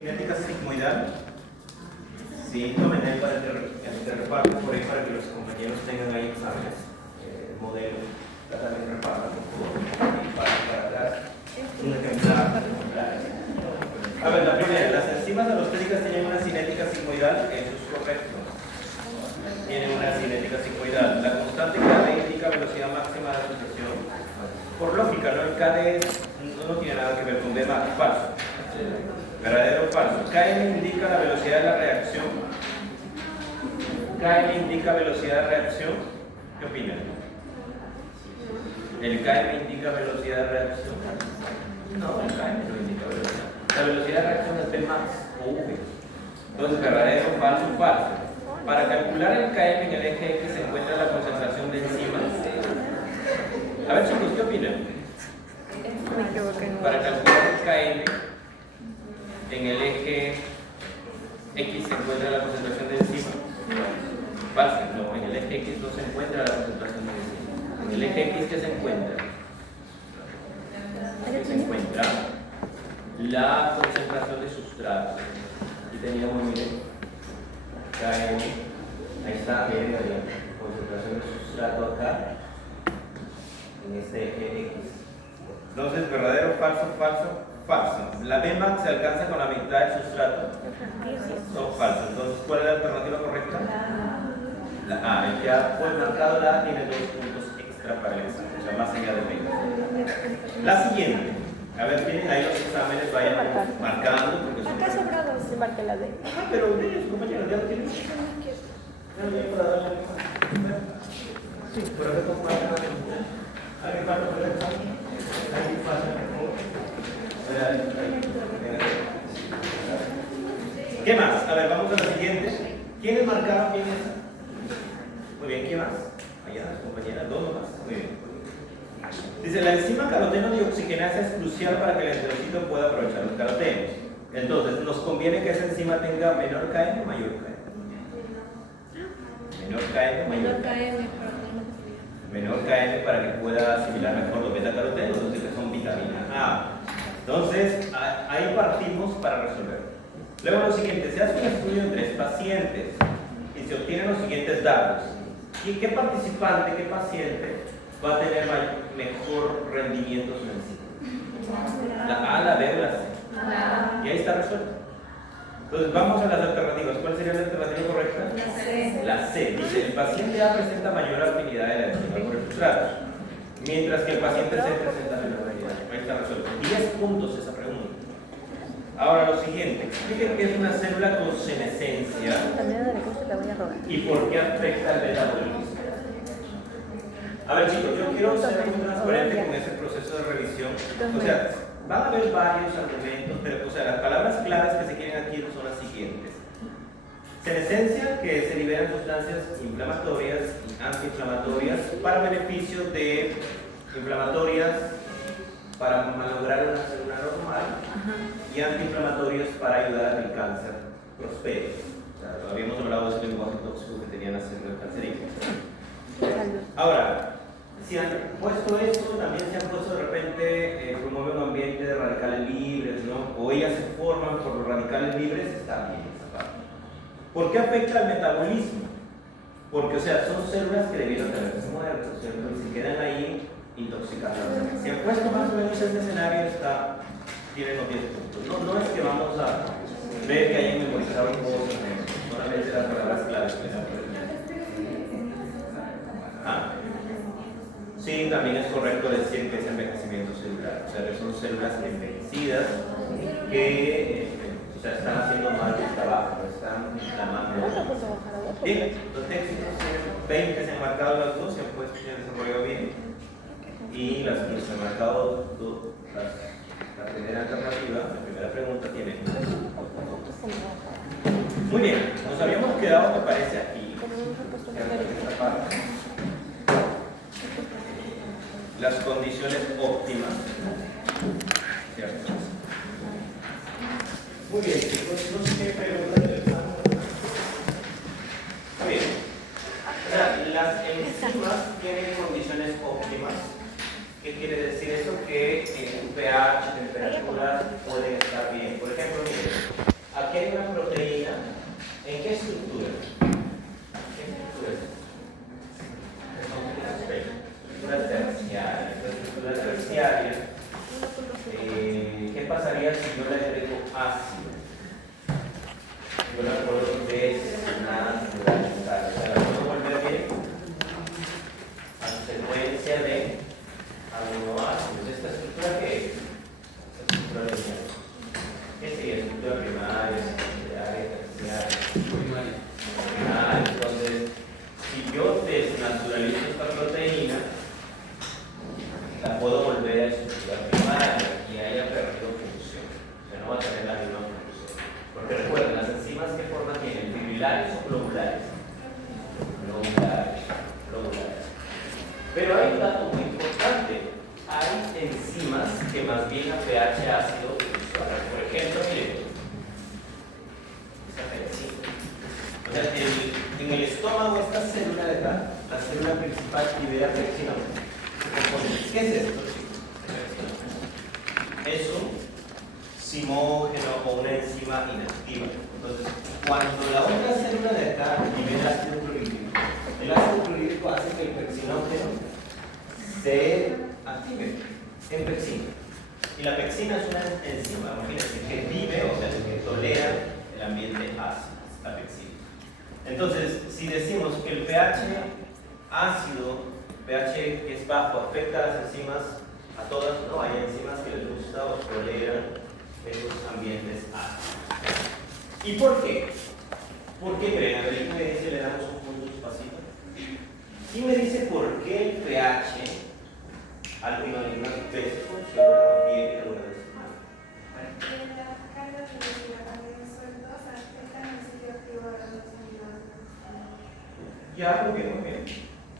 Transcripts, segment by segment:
Cinética sigmoidal. Sí, tomen ahí para el reparto, por ahí para que los compañeros tengan ahí exámenes. El modelo también reparto y para atrás. Un ejemplar. A ver, la primera, las enzimas alostéricas tienen una cinética sigmoidal, eso es correcto. Tienen una cinética sigmoidal. La constante KD indica velocidad máxima de asociación. Por lógica, ¿no? El KD no tiene nada que ver con B más, falso. ¿Verdadero o falso? Km indica la velocidad de la reacción. Km indica velocidad de reacción. ¿Qué opinan? ¿El Km indica velocidad de reacción? No, el Km no indica velocidad. La velocidad de reacción es V max o V. Entonces, ¿verdadero, falso, falso? Para calcular el Km en el eje X se encuentra la concentración de enzimas. A ver, chicos, ¿qué opinan? Para calcular el Km en el eje X se encuentra la concentración de enzima. Falso, no, en el eje X no se encuentra la concentración de enzima. En el eje X, ¿qué se encuentra? ¿Qué se encuentra? La concentración de sustrato. Aquí teníamos, miren, ahí está, miren, la concentración de sustrato acá, en este eje X. Entonces, ¿verdadero, falso, falso? Falso. La B max se alcanza con la mitad del sustrato. No, falso. Entonces, ¿cuál es la alternativa correcta? La A. El que ha marcado la A tiene 2 puntos extra para el examen, o sea, más allá de 20. La siguiente. A ver, tienen ahí los exámenes, vayan marcando. Porque son... Acá sobrado se marca la D. Ajá, pero miren, compañeros, ya lo tienen. Ya lo tienen para darle. Sí, por acá con más. ¿Alguien falta por el examen? ¿Alguien falta? ¿Qué más? A ver, vamos a la siguiente. ¿Quiénes marcaron bien esa? Muy bien, ¿qué más? Allá, compañeras, 2 nomás. Muy bien. Dice, la enzima caroteno dioxigenasa es crucial para que el enterocito pueda aprovechar los carotenos. Entonces, nos conviene que esa enzima tenga menor KM o mayor KM. Menor KM o mayor KM. Menor KM para que pueda asimilar mejor los beta-carotenos, entonces que son vitaminas A. Entonces, ahí partimos para resolver. Luego lo siguiente, se hace un estudio en 3 pacientes y se obtienen los siguientes datos. ¿Y qué participante, qué paciente va a tener mejor rendimiento su enzima? ¿La A, la B o la C? Y ahí está resuelto. Entonces, vamos a las alternativas. ¿Cuál sería la alternativa correcta? La C. La C. Dice, el paciente A presenta mayor afinidad de la enzima por el sustrato, mientras que el paciente C presenta menor afinidad. Ahí está resuelto. 10 puntos esa pregunta. Ahora lo siguiente, expliquen qué es una célula con senescencia y por qué afecta el metabolismo. A ver, chicos, yo quiero ser muy transparente con ese proceso de revisión. O sea, van a haber varios argumentos, pero o sea, las palabras claves que se quieren aquí son las siguientes. Senescencia, que se liberan sustancias inflamatorias y antiinflamatorias para beneficio de inflamatorias para malograr una célula normal y antiinflamatorias para ayudar a que el cáncer prospere. O sea, habíamos hablado de ese lenguaje tóxico que tenían las células cancerígenas. Ahora, si han puesto eso, también se han puesto de repente promueve un ambiente de radicales libres, ¿no? O ellas se forman por los radicales libres, está bien esa parte. ¿Por qué afecta el metabolismo? Porque, o sea, son células que debieron haberse muerto, ¿cierto? Y se quedan ahí intoxicadas. Si han puesto más o menos este escenario, tienen los 10 puntos. No es que vamos a ver que hayan memorizado cosas, solamente las palabras claves que se sí, también es correcto decir que es envejecimiento celular, o sea, que son células envejecidas que o sea, están haciendo mal el trabajo, están inflamando. Bien, los éxitos 20 se han marcado las dos, se han puesto y han desarrollado bien, y las que se han marcado la primera alternativa, la primera pregunta tiene. Muy bien, nos habíamos quedado, me parece, aquí, en esta parte. Las condiciones óptimas, ¿cierto? Muy bien, chicos, no sé qué preguntas del examen. Muy bien. O sea, las enzimas tienen condiciones óptimas. ¿Qué quiere decir eso? Que en pH, temperatura pueden estar bien. Por ejemplo, miren, aquí hay una proteína. ¿En qué estructura? ¿Qué estructura es? Estructura terciaria. La estructura terciaria. ¿Qué pasaría si yo le agrego ácido? Yo la puedo desnaturalizar. O sea, la puedo volver bien a secuencia de aminoácidos. ¿Esta estructura qué es? Esta estructura lineal. ¿Qué sería? Estructura primaria, secundaria, terciaria. Primaria. Entonces, si yo desnaturalizo esta proteína, la puedo volver a estructura primaria y haya perdido función. O sea, no va a tener la misma función. Porque recuerden, las enzimas que forman tienen fibrilares o globulares. Globulares. Pero hay un dato muy importante. Hay enzimas que más bien a pH ácido funcionan. Por ejemplo, miren, esta pepsina. O sea, en el estómago, esta célula de acá, la célula principal libera pepsina. ¿Qué es esto, chicos? Es un simógeno o una enzima inactiva. Entonces, cuando la otra célula de acá libera ácido clorhídrico, el ácido clorhídrico hace que el pepsinógeno se active en pepsina. Y la pepsina es una enzima, imagínense, que vive, o sea, que tolera el ambiente ácido, la pepsina. Entonces, si decimos que el pH ácido, pH que es bajo, afecta a las enzimas, a todas, no, hay enzimas que les gusta o toleran esos ambientes ácidos. ¿Y por qué? ¿Por qué creen? A ver, ¿quién me dice? Le damos un punto despacito. ¿Quién me dice por qué el pH algunas veces funciona bien y algunas veces mal? Porque la carga de los aminoácidos sueltos afectan el sitio activo de los aminoácidos. Ya, muy bien.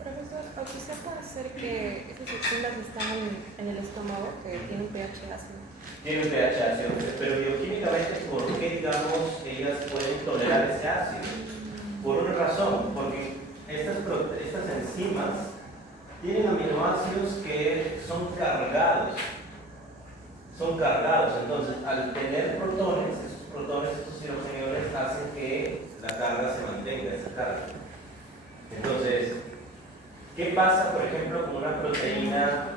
Profesor, ¿o quizá puede ser que esas enzimas están en el estómago, que tienen pH ácido? Tienen pH ácido, pero bioquímicamente, ¿por qué, digamos, ellas pueden tolerar ese ácido? Por una razón, porque estas enzimas tienen aminoácidos que son cargados. Entonces, al tener protones, estos hidrogeniones hacen que la carga se mantenga, esa carga. Entonces, ¿qué pasa, por ejemplo, con una proteína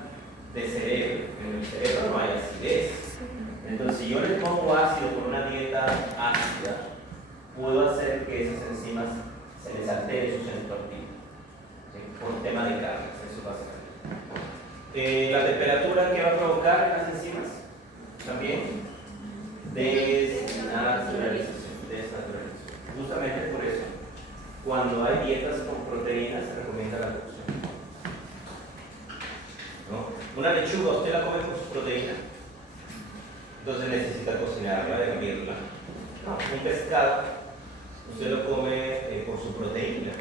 de cerebro? En el cerebro no hay acidez. Entonces, si yo le pongo ácido con una dieta ácida, puedo hacer que esas enzimas se les altere su centro activo. ¿Sí? Por un tema de cargas, eso básicamente. La temperatura que va a provocar las enzimas también desnaturalización. Justamente por eso, cuando hay dietas con proteínas, se recomienda la cocción. ¿No? Una lechuga, usted la come por su proteína, entonces necesita cocinarla, hervirla. No, un pescado, usted lo come por su proteína,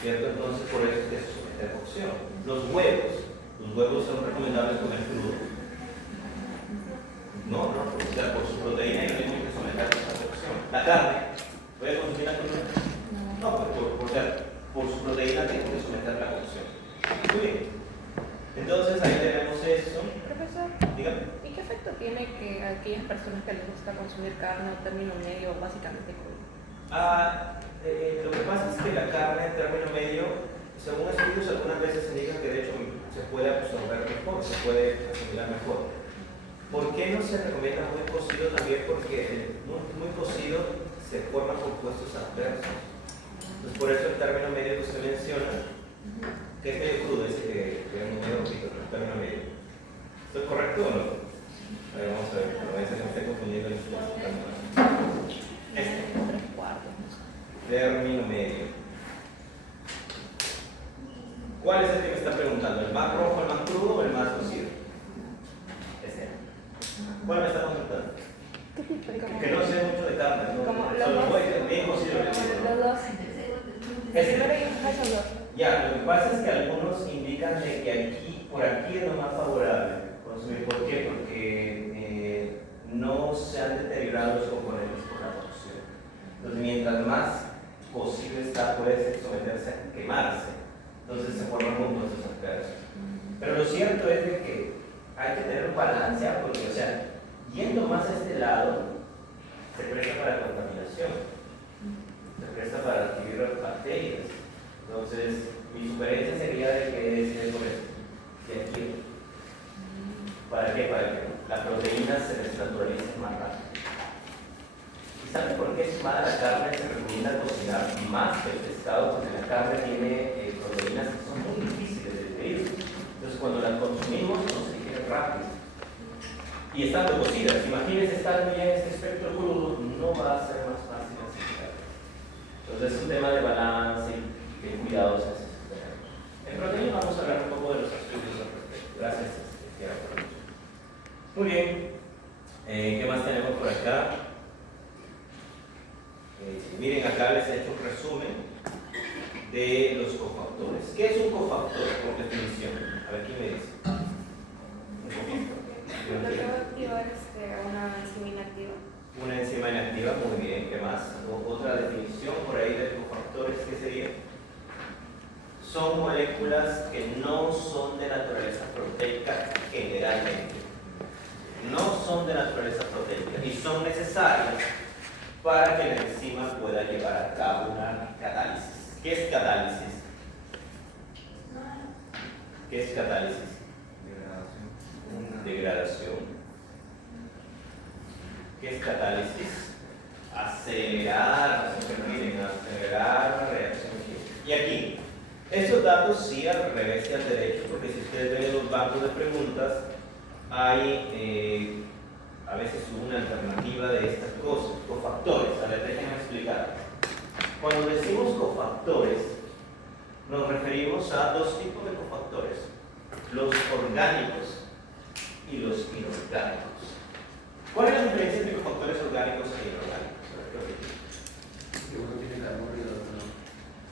¿cierto? Entonces, por eso es que se somete a cocción. Los huevos son recomendables comer crudos. No, o sea, por su proteína y no tenemos que someterlos a cocción. La carne, ¿puede consumir la cruda? No, pues por su proteína tengo que someterla a cocción. Muy bien. Entonces, ahí tenemos eso. Profesor, Dígame. ¿y qué efecto tiene que a aquellas personas que les gusta consumir carne o término medio, básicamente crudo? Lo que pasa es que la carne en término medio, según estudios, algunas veces se indica que de hecho se puede absorber mejor, se puede asimilar mejor. ¿Por qué no se recomienda muy cocido? También porque muy cocido se forman compuestos adversos. Entonces, por eso el término medio que usted menciona, que es medio crudo, ese que es medio rojito, el término medio. ¿Esto es correcto o no? A ver, vamos a ver, a veces me estoy confundiendo el término medio. ¿Cuál es el que me está preguntando? ¿El más rojo, el más crudo o el más cocido? ¿Cuál me está preguntando? Que no sé mucho de carne, ¿no? Como los Solo dos. voy bien cocido. Los dos. El primero y el segundo. Ya, lo que pasa es que algunos indican de que aquí, por aquí es lo más favorable consumir. ¿Por qué? Porque no se han deteriorado los componentes por la cocción. Entonces, mientras más cocido está, puede someterse a quemarse. Entonces se forman compuestos adversos. Pero lo cierto es de que hay que tener un balance, porque, o sea, yendo más a este lado, se presta para contaminación, se presta para adquirir bacterias. Entonces, mi sugerencia sería de que se dé por eso, de aquí. ¿Para qué? Para que la proteína se desnaturalice más rápido. ¿Y saben por qué estimada la carne se recomienda cocinar más que el pescado? Porque la carne tiene proteínas que son muy difíciles de digerir. Entonces, cuando las consumimos, no se digieren rápido. Y estando cocidas, imagínense estar muy en este espectro crudo, no va a ser más fácil asimilar. Entonces, es un tema de balance y de cuidados en ese sistema. En proteína vamos a hablar un poco de los estudios al respecto. Gracias. Muy bien. ¿Qué más tenemos por acá? Miren, acá les he hecho un resumen de los cofactores. ¿Qué es un cofactor por definición? A ver, ¿quién me dice? Un cofactor. Lo que va a activar una enzima inactiva. Una enzima inactiva, muy bien. ¿Qué más? Otra definición por ahí de cofactores, ¿qué sería? Son moléculas que no son de naturaleza proteica generalmente. No son de naturaleza proteica y son necesarias para que la enzima pueda llevar a cabo una catálisis. ¿Qué es catálisis? ¿Qué es catálisis? Degradación. ¿Qué es catálisis? Acelerar la reacción química. Y aquí, estos datos sí al revés y al derecho, porque si ustedes ven en los bancos de preguntas, hay a veces una alternativa de estas cosas, cofactores. A ver, déjenme explicar. Cuando decimos cofactores, nos referimos a dos tipos de cofactores: los orgánicos y los inorgánicos. ¿Cuál es la diferencia entre cofactores orgánicos e inorgánicos? Que uno tiene carbono y el otro no.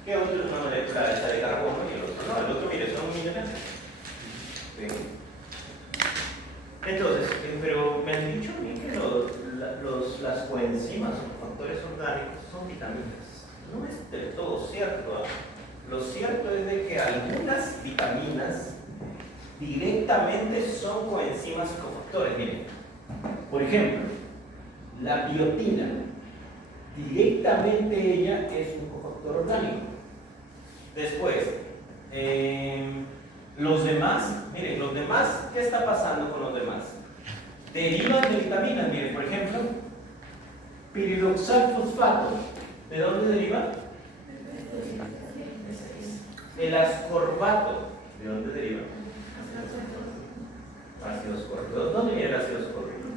¿Qué otro es una molécula esa de carbono y el otro no? El otro, mire, son minerales. Entonces, pero me han dicho a mí que las coenzimas o factores orgánicos son vitaminas. No es del todo cierto. Lo cierto es de que algunas vitaminas directamente son coenzimas y cofactores. Miren, por ejemplo, la biotina, directamente ella es un cofactor orgánico. Después, los demás, miren, los demás, ¿qué está pasando con los demás? Derivan de vitaminas, miren, por ejemplo, piridoxal fosfato, ¿de dónde deriva? El ascorbato, ¿de dónde deriva? Ácido ascórbico. ¿Dónde viene el ácido ascórbico?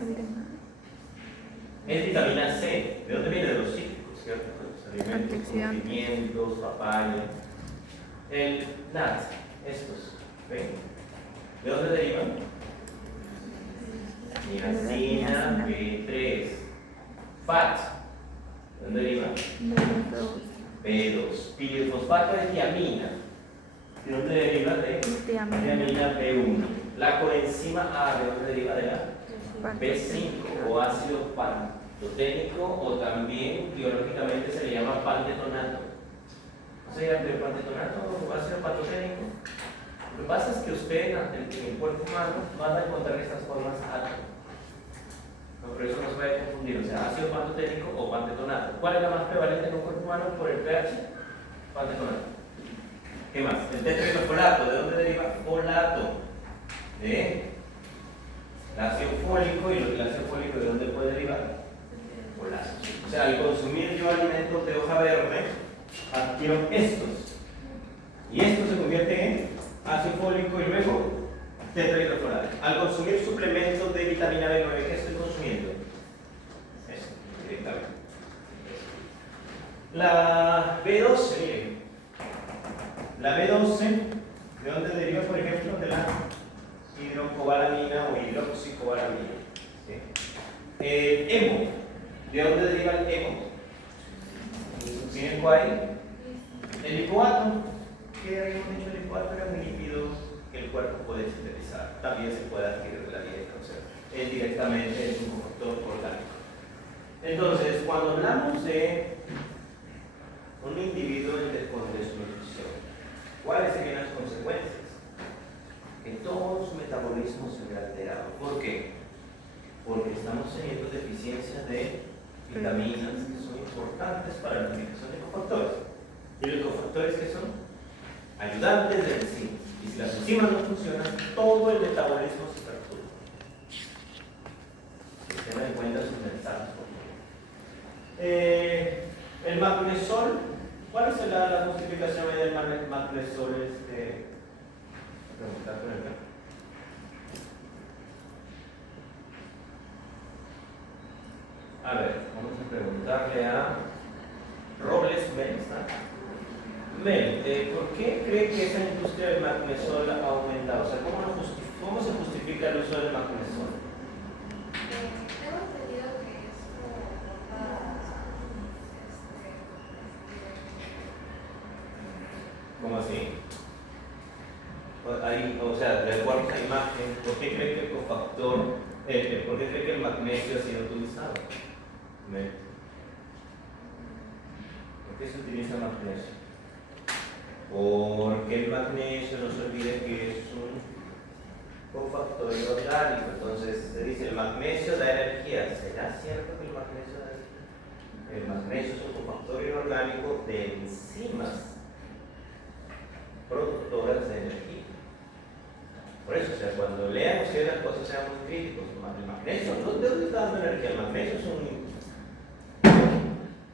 Es vitamina C. ¿De dónde viene? De los cítricos, ¿cierto? Los alimentos como pimientos, papaya. El NAT, estos. ¿Ven? ¿De dónde derivan? Niacina B3. FAT. ¿De dónde deriva? B2. Pirifosfato de tiamina. ¿De dónde deriva? De tiamina B1. La coenzima A, ¿de dónde deriva? De la B5 o ácido pantoténico, o también biológicamente se le llama pantetonato. ¿No se llama pantetonato o ácido pantoténico? Lo que pasa es que usted en el cuerpo humano van a encontrar estas formas átomos. No, por eso no se vaya a confundir, o sea, ácido pantoténico o pantetonato. ¿Cuál es la más prevalente en un cuerpo humano por el pH? Pantetonato. ¿Qué más? El tetrahidrofolato, ¿de dónde deriva? Folato. De ácido fólico, y el ácido fólico, ¿de dónde puede derivar? Folato. O sea, al consumir yo alimentos de hoja verde, adquiero estos. Y estos se convierten en ácido fólico y luego tetrahidrofolato. Al consumir suplementos de vitamina B9, ¿qué estoy consumiendo? Esto, directamente. La B12, miren. La B12, ¿de dónde deriva, por ejemplo? De la hidrocobalamina o hidroxicobalamina. ¿Sí? El hemo, ¿de dónde deriva el hemo? ¿Miren cuál? El lipoato. ¿Qué habíamos dicho? El lipoato era un lípido que el cuerpo puede sintetizar. También se puede adquirir de la dieta, o sea, él directamente es un cofactor orgánico. Entonces, cuando hablamos de un individuo con desnutrición, ¿cuáles serían las consecuencias? Que todo su metabolismo se ve alterado. ¿Por qué? Porque estamos teniendo deficiencia de vitaminas que son importantes para la utilización de cofactores. ¿Y los cofactores qué son? Ayudantes de enzimas. Y si las enzimas no funcionan, todo el metabolismo se perturba. Tengan en cuenta sus mensajes. El magnesol, ¿cuál es la justificación del magnesol? Preguntar por acá. A ver, vamos a preguntarle a Robles Mel. Mel, ¿por qué cree que esa industria del magnesol ha aumentado? O sea, ¿cómo se justifica el uso del magnesol? Tengo entendido que es ¿Cómo así? O sea, de acuerdo a esa imagen, ¿por qué cree que el cofactor, por qué cree que el magnesio ha sido utilizado? Mel. ¿Por qué se utiliza magnesio? Porque el magnesio, no se olvide que es un cofactor orgánico. Entonces se dice el magnesio da energía. ¿Será cierto que el magnesio da energía? El magnesio es un cofactor inorgánico de enzimas productoras de energía. Por eso, o sea, cuando lean ustedes las cosas sean muy críticos. El magnesio, ¿de dónde está dando energía? El magnesio es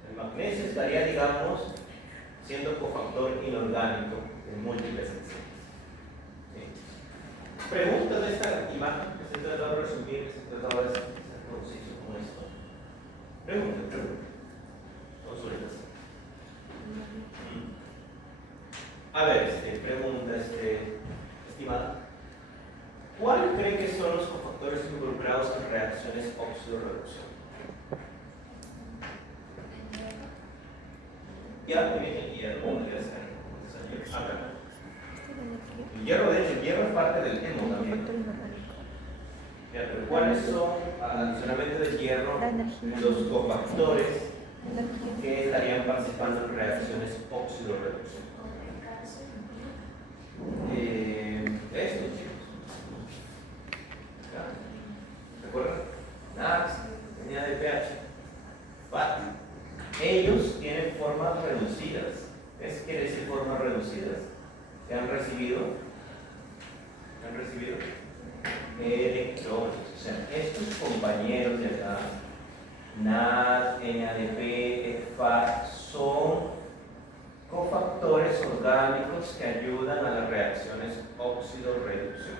el magnesio estaría, digamos, siendo cofactor inorgánico en múltiples enzimas. ¿Sí? Preguntas de esta imagen que se ha tratado de resumir, que se ha tratado de ser conciso como esto. Preguntas. Consultas. A ver, pregunta, estimada. ¿Cuál cree que son los cofactores involucrados en reacciones óxido-reducción? Ya, muy bien, el hierro, ¿cómo debe ser? Acá. El hierro, de hecho, el hierro es parte del hemo también. Ya, pero ¿cuáles son, adicionalmente del hierro, los cofactores que estarían participando en reacciones óxido-reducción? Estos chicos. ¿Recuerdan? NADH, unidad de pH. FAT. Ellos tienen formas reducidas. ¿Qué quiere decir formas reducidas? ¿Que han recibido? Electrones. O sea, estos compañeros de acá, NAD, NADP, FAT, son cofactores orgánicos que ayudan a las reacciones óxido-reducción.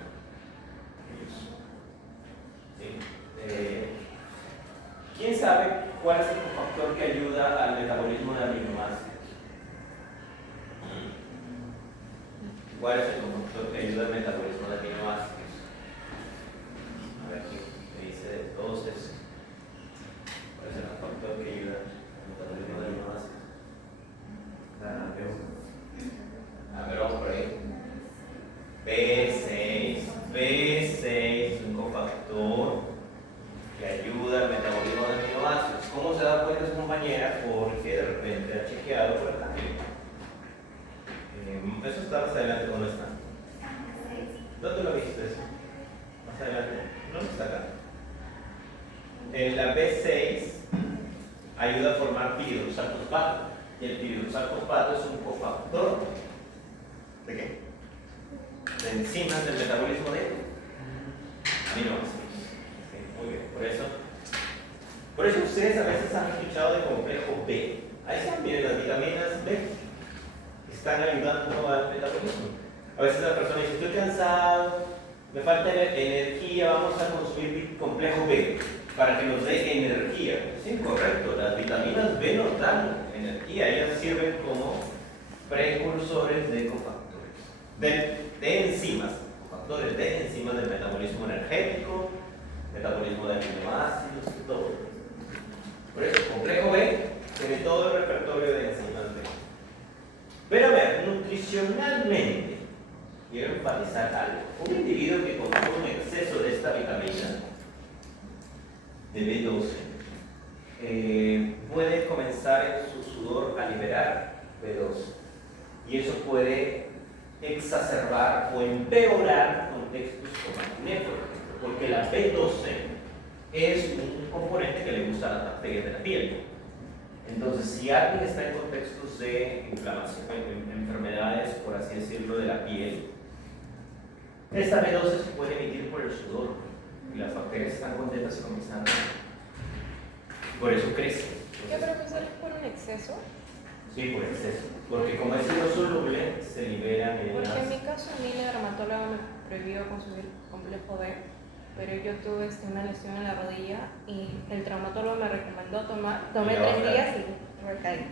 ¿Sí? ¿Quién sabe cuál es el cofactor que ayuda al metabolismo de aminoácidos? ¿Cuál es el cofactor que ayuda al metabolismo de aminoácidos? A ver, ¿quién me dice de todos esos? ¿Cuál es el cofactor que ayuda al metabolismo de aminoácidos? A ver, vamos por ahí. B6 es un cofactor que ayuda al metabolismo de aminoácidos. ¿Cómo se da cuenta su compañera? Porque de repente ha chequeado por acá. Eso está más adelante, ¿cómo está? ¿Dónde lo viste eso? Más adelante. No está acá. En la B6 ayuda a formar piridoxalfosfato. Y el piridoxalfosfato es un cofactor ¿de qué? De enzimas del metabolismo de aminoácidos. Muy bien, por eso ustedes a veces han escuchado de complejo B. Ahí están, miren, las vitaminas B están ayudando al metabolismo. A veces la persona dice, estoy cansado, me falta energía, vamos a consumir complejo B para que nos dé energía. Es incorrecto, las vitaminas B nos dan energía, ellas sirven como precursores de cofactores, de enzimas, cofactores de enzimas del metabolismo energético, metabolismo de aminoácidos y todo. Por eso, complejo B tiene todo el repertorio de enzimas B. Pero a ver, nutricionalmente, quiero enfatizar algo. Un individuo que consume exceso de esta vitamina, de B12, puede comenzar en su sudor a liberar B12. Y eso puede exacerbar o empeorar contextos como acné, porque la B12 es un componente que le gusta a las bacterias de la piel. Entonces, si alguien está en contextos de inflamación, en enfermedades, por así decirlo, de la piel, esta B12 se puede emitir por el sudor y las bacterias están contentas y comienzan. Por eso crecen. ¿Qué profesor es por un exceso? Sí, por exceso. Porque como es hidrosoluble, se liberan en Porque en mi las... caso a mí la dermatóloga me prohibió consumir complejo B, pero yo tuve una lesión en la rodilla y el traumatólogo me recomendó tomar, tomé Y 3 ahora- días y recaí.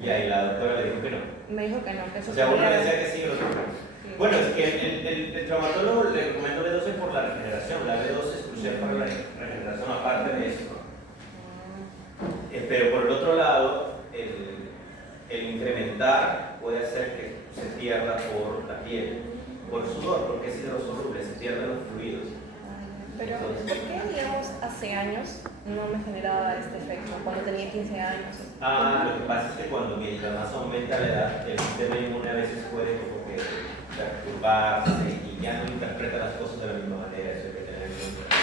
Y ahí la doctora le dijo que no. Me dijo que no, que eso O sea, uno podía- decía que sí y el otro no. Sí. Bueno, es que el traumatólogo le recomendó B12 por la regeneración. La B12 es crucial para la regeneración, aparte de eso. Pero por el otro lado, el incrementar puede hacer que se pierda por la piel, por sudor, porque es hidrosoluble, se pierden los fluidos. Pero, ¿por qué, digamos, hace años no me generaba este efecto? Cuando tenía 15 años. Lo que pasa es que cuando mientras más aumenta la edad, el sistema inmune a veces puede como que perturbarse y ya no interpreta las cosas de la misma manera, eso hay que tener en cuenta.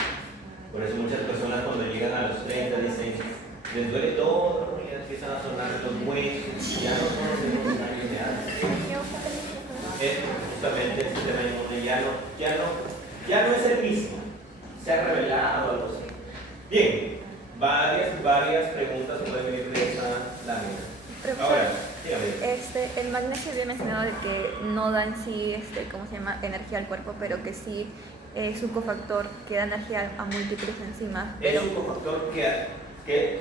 Por eso muchas personas cuando llegan a los 30 dicen, les duele todo, y empiezan a sonar los huesos, y ya no son los mismos años de antes. Es justamente el sistema inmune ya no es el mismo, se ha revelado algo así. Bien, varias preguntas pueden venir de esa lámina. Ahora, dígame. El magnesio había mencionado de que no da en sí, ¿cómo se llama? Energía al cuerpo, pero que sí es un cofactor que da energía a múltiples enzimas. Es un cofactor que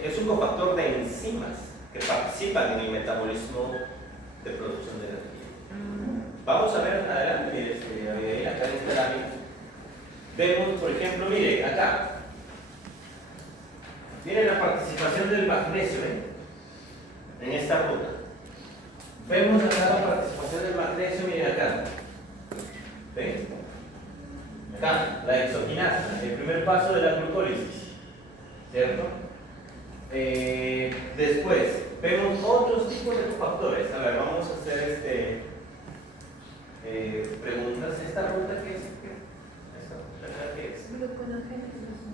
es un cofactor de enzimas que participan en el metabolismo de producción de energía. Vamos a ver adelante, mire, acá en esta lámina. Vemos, por ejemplo, mire, acá. Miren la participación del magnesio, en esta ruta. Vemos acá la participación del magnesio, miren acá. ¿Ven? Acá, la exoquinasa, el primer paso de la glucólisis. ¿Cierto? Después, vemos otros tipos de cofactores. A ver, vamos a hacer preguntas. ¿Esta ruta qué es? ¿Esta ruta qué es?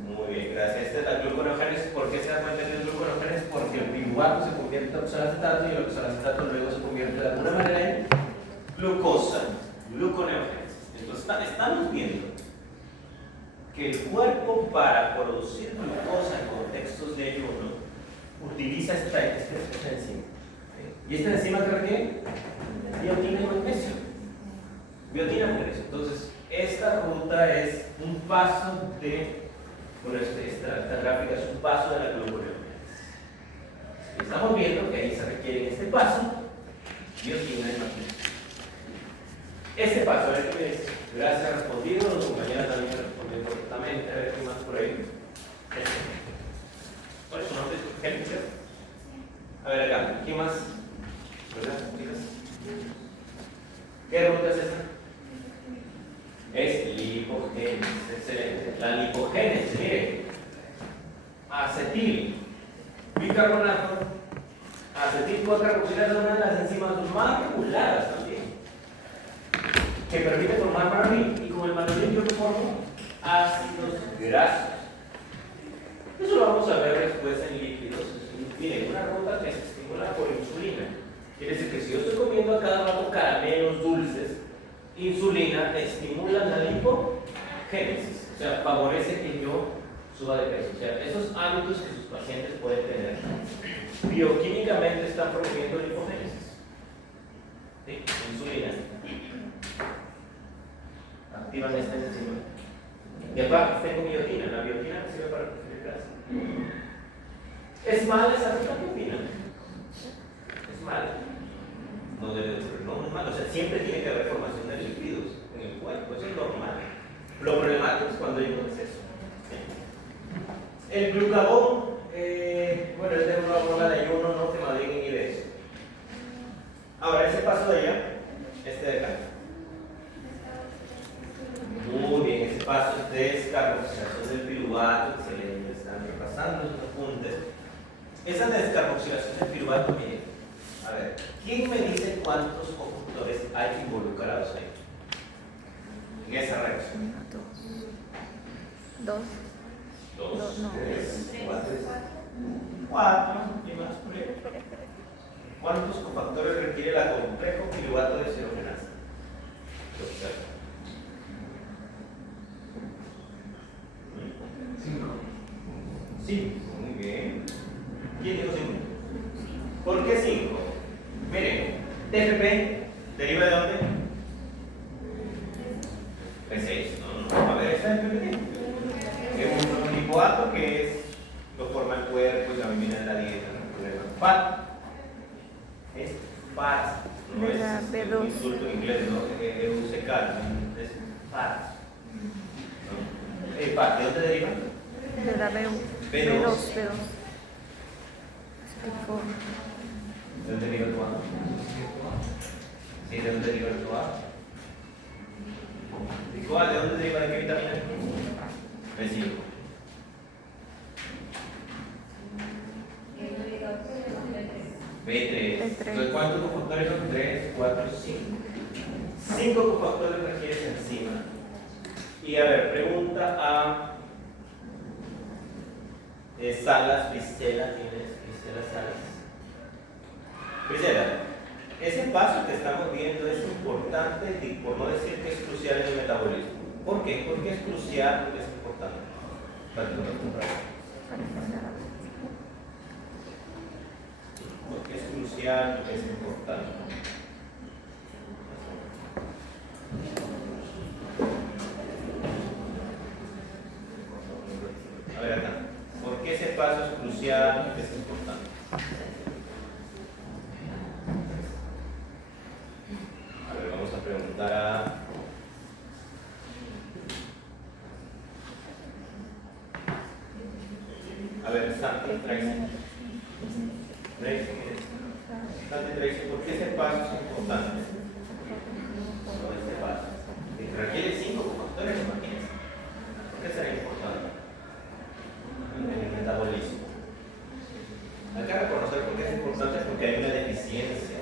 Muy bien, gracias. Esta es la gluconogénesis. ¿Por qué se da cuenta que es gluconogénesis? Porque el piruvato se convierte en oxalacetato y el oxalacetato luego se convierte de alguna manera en glucosa, gluconeogénesis. Entonces, estamos viendo que el cuerpo para producir glucosa en contextos de ayuno utiliza esta enzima. ¿Y esta enzima qué requiere? Biotina y magnesio. Biotina y magnesio. Entonces, esta ruta es un paso de, bueno, esta gráfica es un paso de la gluconeogénesis. Estamos viendo que ahí se requiere en este paso biotina y magnesio. Este paso, a ver qué me dice. Gracias, respondido. Los compañeros también responden correctamente. A ver qué más por ahí. ¿Cuál es su nombre? ¿Jennifer? A ver acá, ¿qué más? ¿Verdad, chicas? ¿Qué ruta es esta? Es lipogénesis. Excelente. La lipogénesis, mire. Acetil, bicarbonato, acetil 4-carboxilasa es una de las enzimas más reguladas también, que permite formar manolín, y con el manolín yo formo ácidos grasos. Eso lo vamos a ver después en lípidos. Miren, una ruta que se estimula por insulina. Quiere decir que si yo estoy comiendo a cada rato caramelos dulces, insulina estimula la lipogénesis, o sea, favorece que yo suba de peso. O sea, esos hábitos que sus pacientes pueden tener, bioquímicamente están promoviendo lipogénesis. ¿Sí? Insulina. Activan esta enzima. Y aparte tengo biotina. La biotina me sirve para reducir grasa. ¿Es mala esa ruta? ¿Qué opinan? Es mala. No debe de ser, no es malo. O sea, siempre tiene que haber formación de lípidos en el cuerpo. Eso es normal. Lo problemático es cuando hay un exceso. El glucagón, bueno, es de una hormona de ayuno, no te maldiguen ni de eso. Ahora, ese paso de allá, este de acá. Muy bien, ese paso es descarboxilación del piruvato, excelente, están repasando esos apuntes. Esa descarboxilación del piruvato, miren, a ver, ¿quién me dice cuántos cofactores hay involucrados ahí? En esa reacción. Dos. 2, No. 3, 4. ¿Qué más? Espera. ¿Cuántos cofactores requiere la complejo piruvato de desogenasa? Observa. 5. Muy bien. ¿Quién dijo 5? ¿Por qué 5? Miren, TPP deriva de dónde? De 6. No. A ver, está en PPT. Es un lipoato que lo forma el cuerpo y la elimina en la dieta. FAT es FAT. No De es la B2. un insulto en inglés, ¿no? Es un secal. Es FAT. ¿No? FAT, ¿de dónde deriva? De la B2. B2. Explicó. ¿De dónde deriva tu A? Sí, ¿de dónde deriva tu A? ¿De dónde deriva de qué vitamina? B5. B3. Entonces, ¿cuántos cofactores son? 3, 4, 5. 5 cofactores requieres enzima. Y a ver, pregunta a Salas, Priscila, ¿tienes? Priscila Salas. Priscila, ese paso que estamos viendo es importante, y por no decir que es crucial en el metabolismo. ¿Por qué? Porque es crucial, porque es importante. Para que no porque es crucial, porque es importante. A ver acá. ¿Por qué ese paso es crucial, porque es importante? A ver, vamos a preguntar a ver, Santi, Tracy. ¿Por qué ese paso es importante? No, este paso. Requiere 5 cofactores, imagínense. ¿Por qué será importante? En el metabolismo. Hay que reconocer por qué es importante, porque hay una deficiencia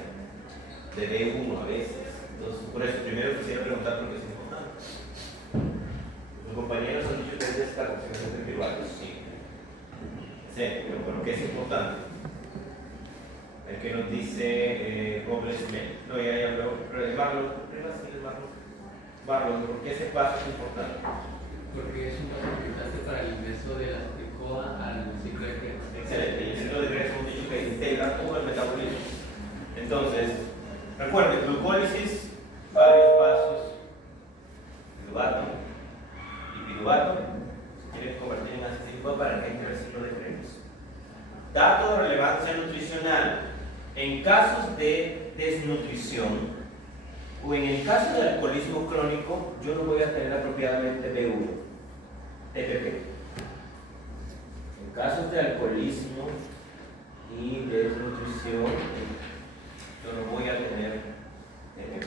de B1 a veces. Entonces, por eso primero quisiera preguntar por qué es importante. Los compañeros han dicho que es descarboxilación de piruvato. Sí. Sí, pero ¿por qué es importante? El que nos dice Robles no, ya habló. Marlon, ¿por qué ese paso es importante? Porque es un paso importante para el ingreso de la tricoa al ciclo de Krebs. Excelente, y el ciclo de Krebs hemos dicho que integra todo el metabolismo. Entonces, recuerden, glucólisis, varios pasos, piruvato y piruvato se quieren convertir en acetilco para que entre el ciclo de Krebs. Dato de relevancia nutricional. En casos de desnutrición o en el caso de alcoholismo crónico, yo no voy a tener apropiadamente B1, TPP. En casos de alcoholismo y desnutrición, yo no voy a tener TPP.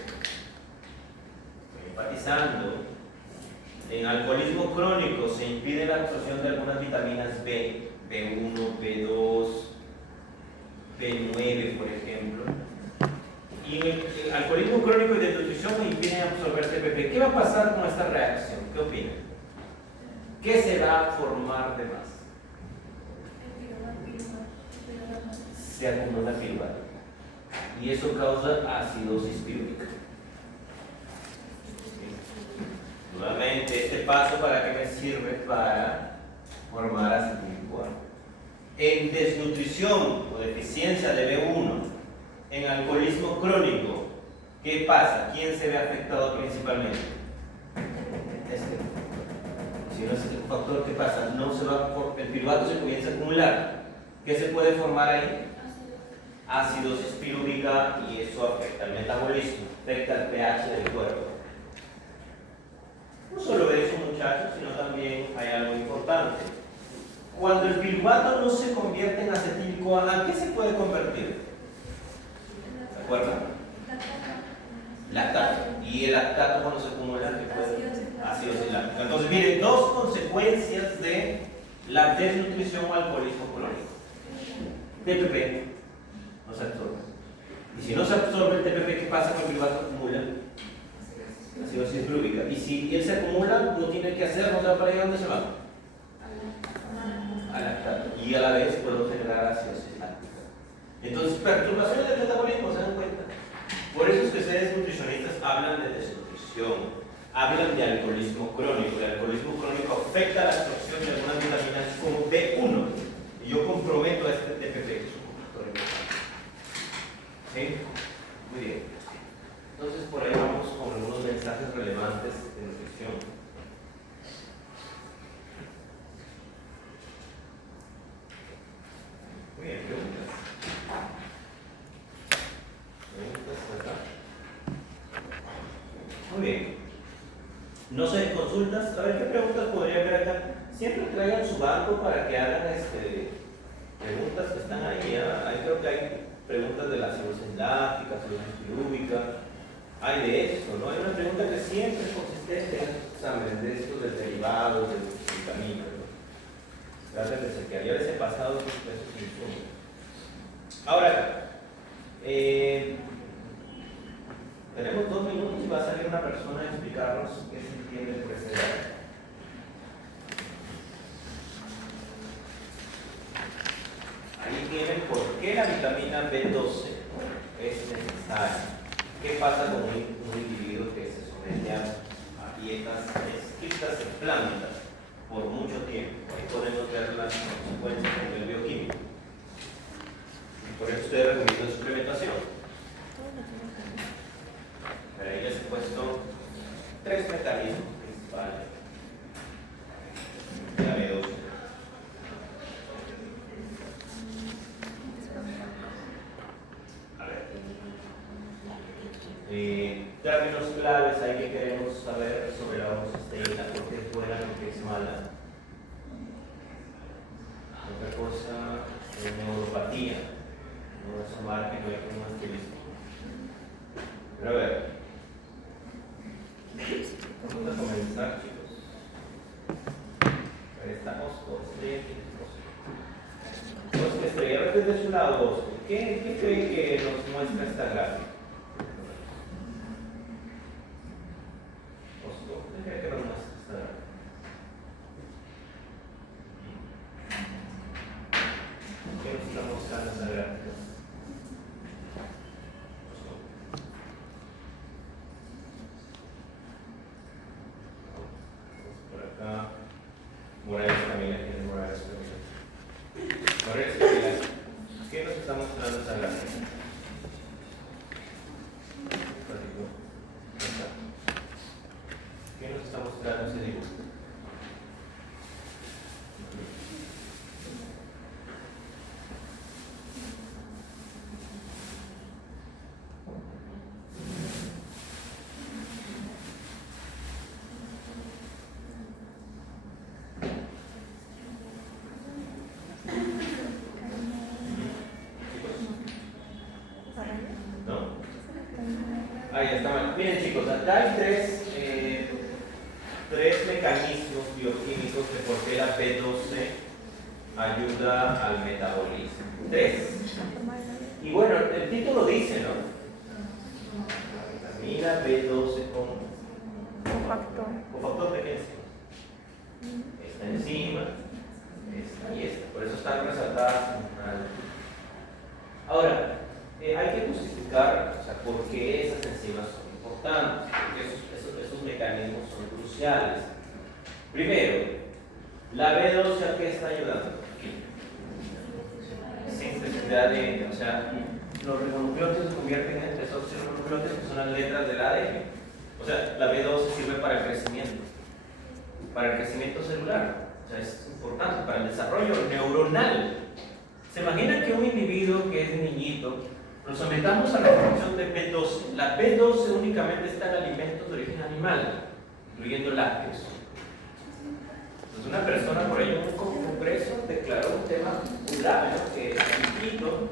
Estoy enfatizando, en alcoholismo crónico se impide la absorción de algunas vitaminas B, B1, B2, B9, por ejemplo. Y en el alcoholismo crónico y desnutrición me impiden absorber TPP. ¿Qué va a pasar con esta reacción? ¿Qué opinan? ¿Qué se va a formar de más? Se acumula piruvato. Y eso causa acidosis pirúvica. Nuevamente, este paso, ¿para qué me sirve? Para formar acetilcoano. En desnutrición o deficiencia de B1, en alcoholismo crónico, ¿qué pasa? ¿Quién se ve afectado principalmente? Si no es el factor, ¿qué pasa? No se va, el piruvato se comienza a acumular. ¿Qué se puede formar ahí? Acidosis pirúvica, y eso afecta al metabolismo, afecta al pH del cuerpo. No solo eso, muchachos, sino también hay algo importante. Cuando el piruvato no se convierte en acetil-CoA, ¿a qué se puede convertir? ¿Se acuerdan? Lactato. Y el lactato, cuando se acumula, ¿qué puede? Ácido láctico. Entonces, miren, dos consecuencias de la desnutrición o alcoholismo crónico. TPP no se absorbe. Y si no se absorbe el TPP, ¿qué pasa con el piruvato? Acumula acidosis pirúvica. Y si él se acumula, no tiene que hacer, no sabe para allá dónde se va. al lactato y a la vez puedo generar acidosis láctica. Entonces, perturbaciones del metabolismo, ¿se dan cuenta? Por eso es que ustedes nutricionistas hablan de desnutrición, hablan de alcoholismo crónico. El alcoholismo crónico afecta la absorción de algunas vitaminas como B1 y yo comprometo a este TPP, que es un factor importante. ¿Sí? Muy bien. Entonces, por ahí vamos con algunos mensajes relevantes de nutrición. Muy bien, preguntas. ¿Preguntas acá? Muy bien. No sé, consultas. A ver qué preguntas podría haber acá. Siempre traigan su banco para que hagan preguntas que están ahí. Ahí creo que hay preguntas de la cirrosis láctica, cirrosis pirúvica. Hay de eso, ¿no? Hay una pregunta que siempre es consistente en esos exámenes, de estos de derivados, de vitaminas, ¿no? Traten de chequear. Ya les he pasado esos insumos. Ahora, tenemos 2 minutos y va a salir una persona a explicarnos qué se entiende por ese dato. Ahí tienen por qué la vitamina B12 es necesaria. ¿Qué pasa con un individuo que se somete a dietas estrictas en plantas por mucho tiempo? Ahí podemos ver las consecuencias en el bioquímico. Y por eso ustedes recomiendan suplementación. Pero ahí les he puesto 3 mecanismos principales de la B12. A ver. Términos claves ahí que queremos saber sobre la homocysteína, por qué es buena, por qué es mala. Otra cosa, neuropatía. No es amar que no hay como estilismo. Pero a ver. Vamos a comenzar, chicos. Ahí estamos todos. Entonces, estrella, a ver desde su lado, Bosco. ¿Qué cree que nos muestra esta gráfica? Bosco, ¿qué cree que nos muestra esta gráfica? ¿Qué nos está mostrando esta gráfica? Por acá, Morales también, aquí en Morales. Morales también. ¿Qué nos está mostrando esta gráfica? ¿Qué nos está mostrando ese dibujo? Ahí está. Miren, chicos, acá hay tres mecanismos bioquímicos de por qué la B12 ayuda al metabolismo. 3. Y bueno, el título dice, ¿no? Vitamina B12 con cofactor de qué enzima. Esta enzima, esta y esta. Por eso están resaltadas. Ahora, hay que justificar, o sea, por qué esas enzimas son importantes, porque esos mecanismos son cruciales. Primero, la B12 ¿a qué está ayudando? Síntesis de ADN, o sea, los ribonucleótidos se convierten en desoxirribonucleótidos, que son las letras del ADN. O sea, la B12 sirve para el crecimiento celular, o sea, es importante para el desarrollo neuronal. ¿Se imagina que un individuo que es niñito nos sometamos a la producción de B12? La B12 únicamente está en alimentos de origen animal, incluyendo lácteos. Entonces una persona por ahí en un congreso declaró un tema muy grave, ¿no? Que el chiquito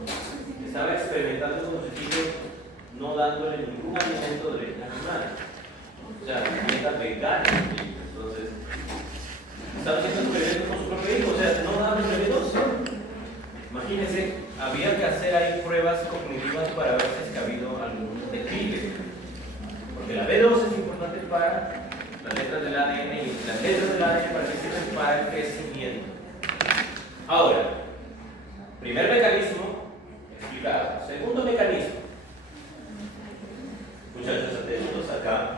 estaba experimentando con su chiquito no dándole ningún alimento de origen animal. O sea, dieta vegana. Entonces, estaba haciendo experimentos con su propio hijo, o sea, no dándole B12. Imagínense, había que hacer ahí pruebas cognitivas para ver si es que ha habido algún declive. Porque la B12 es importante para las letras del ADN y las letras del ADN para que sirven para el crecimiento. Ahora, primer mecanismo explicado. Segundo mecanismo. Muchachos, atentos acá.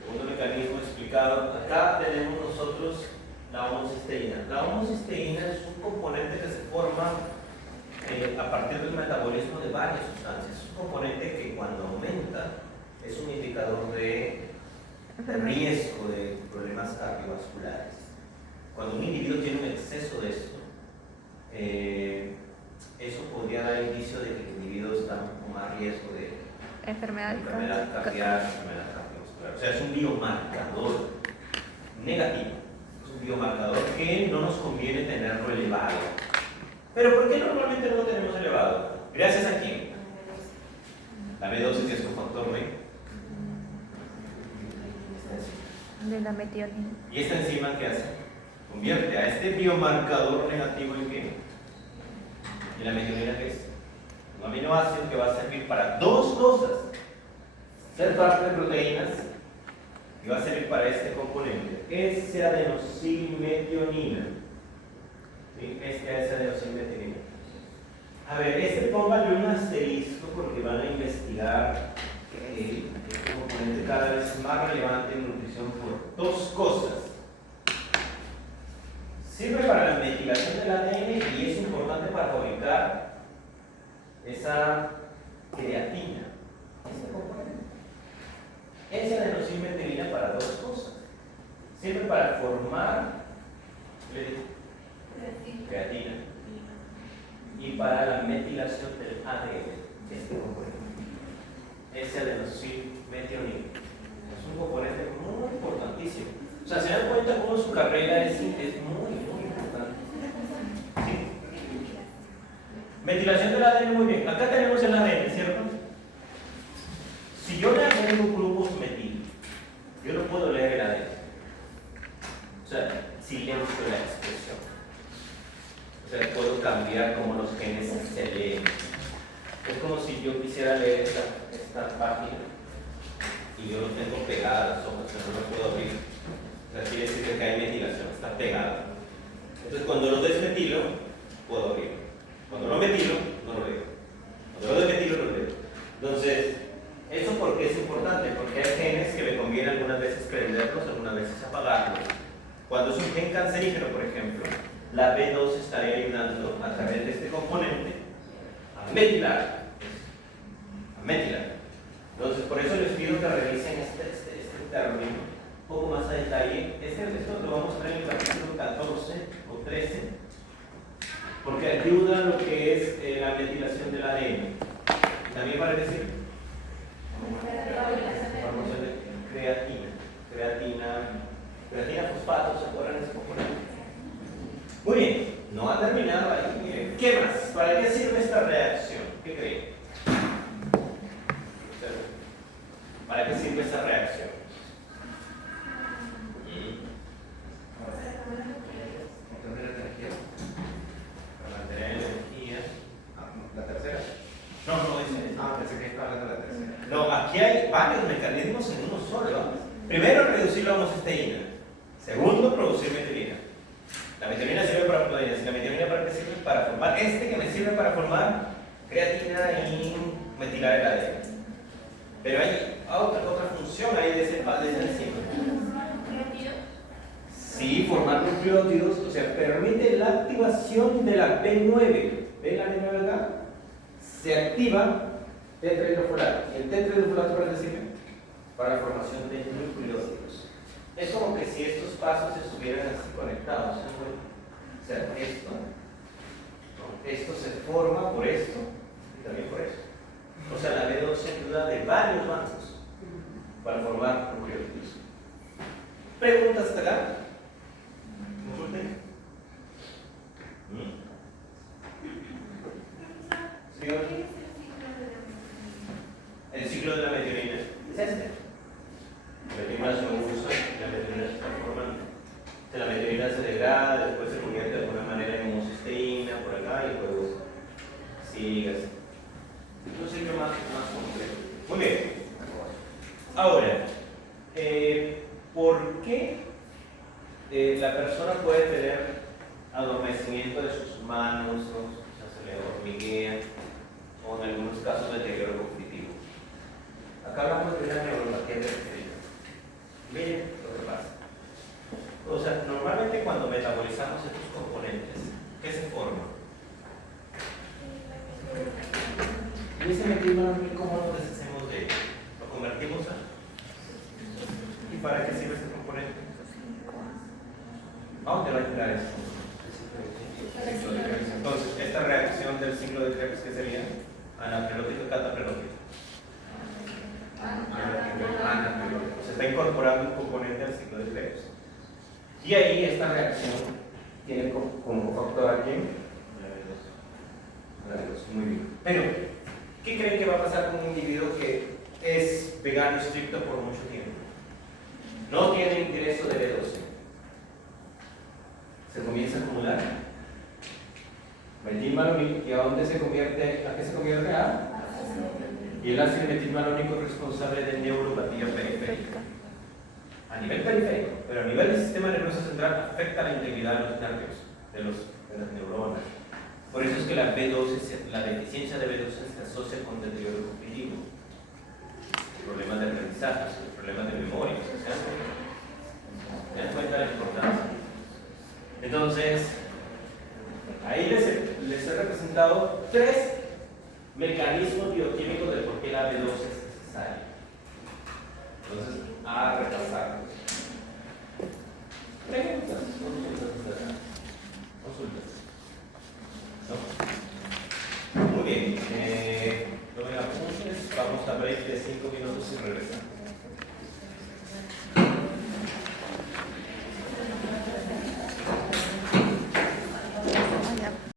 Segundo mecanismo explicado. Acá tenemos nosotros la homocisteína. La homocisteína es un componente que se forma a partir del metabolismo de varias sustancias. Es un componente que cuando aumenta es un indicador de riesgo de problemas cardiovasculares. Cuando un individuo tiene un exceso de esto, eso podría dar indicio de que el individuo está con más riesgo de enfermedad cardíaca, enfermedad cardiovascular. O sea, es un biomarcador negativo. Es un biomarcador que no nos conviene tenerlo elevado. ¿Pero por qué normalmente no lo tenemos elevado? ¿Gracias a quién? La B12 que es cofactor de la metionina. ¿Y esta enzima qué hace? Convierte a este biomarcador negativo en qué? ¿Y la metionina qué es? Un aminoácido que va a servir para dos cosas. Ser parte de proteínas y va a servir para este componente. Ese adenosilmetionina. ¿Sí? Este es adenosilmetionina. A ver, póngale un asterisco porque van a investigar que este componente cada vez es más relevante en nutrición por dos cosas. Sirve para la metilación del ADN y es importante para fabricar esa creatina. Este componente. Esa adenosilmetionina para dos cosas. Sirve para formar creatina y para la metilación del ADN. Este componente. Ese adenosilmetionina. Es un componente muy importantísimo. O sea, se dan cuenta cómo su carrera es muy importante. ¿Sí? Metilación del ADN, muy bien. Acá tenemos el ADN, ¿cierto? Si yo le agrego un grupo metil, yo no puedo leer el ADN. O sea, silencio la expresión. O sea, puedo cambiar cómo los genes se leen. Es como si yo quisiera leer esta página y yo lo tengo pegada a las hojas, o sea, no lo puedo abrir. O sea, quiere decir que hay metilación, está pegada. Entonces, cuando lo desmetilo, puedo abrirlo. Cuando lo metilo, no lo leo. Cuando lo desmetilo, no lo leo. Entonces, ¿eso por qué es importante? Porque hay genes que me conviene algunas veces prenderlos, algunas veces apagarlos. Cuando es un gen cancerígeno, por ejemplo, la B2 estaría ayudando a través de este componente a metilar. Entonces, por eso les pido que revisen este término un poco más a detalle. Esto lo vamos a ver en el capítulo 14 o 13, porque ayuda a lo que es la metilación del ADN. También para decir formación de creatina fosfato, ¿se acuerdan de ese componente? Muy bien, no ha terminado ahí. Miren, ¿qué más? ¿Para qué sirve esta reacción? ¿Qué creen? ¿Para qué sirve esta reacción? Para mantener energía. ¿La tercera? No, dice. Pensé que estaba hablando de la tercera. No, aquí hay varios mecanismos en uno solo. ¿Vamos? Primero, reducir la homocisteína. Segundo, producir metionina. La metionina sirve para proteínas. ¿Y la metionina para qué sirve? Para formar que me sirve para formar creatina y metilar el ADN. Pero hay otra función ahí de esa enzima. Sí, formar nucleótidos, o sea, permite la activación de la B9. ¿Ven la B9 acá? Se activa tetrahidrofolato. ¿Y el tetrahidrofolato para qué sirve? Para la formación de nucleótidos. Es como que si estos pasos estuvieran así conectados. O sea, esto se forma por esto y también por esto. O sea, la B2 se ayuda de varios bancos para formar nucleótidos. ¿Preguntas hasta acá? ¿Consulten? ¿Sí? El ciclo de la metionina es este. La metionina se usa, la metionina se transforma. La metionina se degrada, después se convierte de alguna manera en homocisteína por acá y luego sigue así. Es un ciclo más complejo. Muy bien. Ahora, ¿por qué la persona puede tener adormecimiento de sus manos, ¿no? O sea, se le hormiguea, o en algunos casos deterioro cognitivo. Acá hablamos de una neuropatía periférica. Miren lo que pasa. O sea, normalmente cuando metabolizamos estos componentes, ¿qué se forma? Y ese metilmalonil, ¿cómo nos deshacemos de él? ¿Lo convertimos a? ¿Y para qué sirve este componente? ¿A dónde va a entrar eso? Ciclo de Krebs. Entonces, esta reacción del ciclo de Krebs, ¿qué sería? Anaprelótico y cataprelótico. Anaprelótico. Se está incorporando un componente al ciclo de Krebs. Y ahí esta reacción tiene como factor a quién? La B2. Muy bien. Pero, ¿qué creen que va a pasar con un individuo que es vegano estricto por mucho tiempo? No tiene ingreso de B12. Se comienza a acumular metilmalonil, ¿y a dónde se convierte? ¿A qué se convierte? Y el ácido metilmalónico es responsable de neuropatía periférica. A nivel periférico, pero a nivel del sistema nervioso central afecta la integridad de los nervios, de las neuronas. Por eso es que la B12, la deficiencia de B12 se asocia con deterioro cognitivo, problemas de aprendizaje, problemas de memoria. ¿Se dan cuenta de la importancia? Entonces, ahí les he representado 3 mecanismos bioquímicos de por qué la B12 es necesaria. Entonces, a repasarlos. Preguntas, consultas. ¿No? Muy bien. Tomen apuntes. Vamos a break de 5 minutos y regresamos.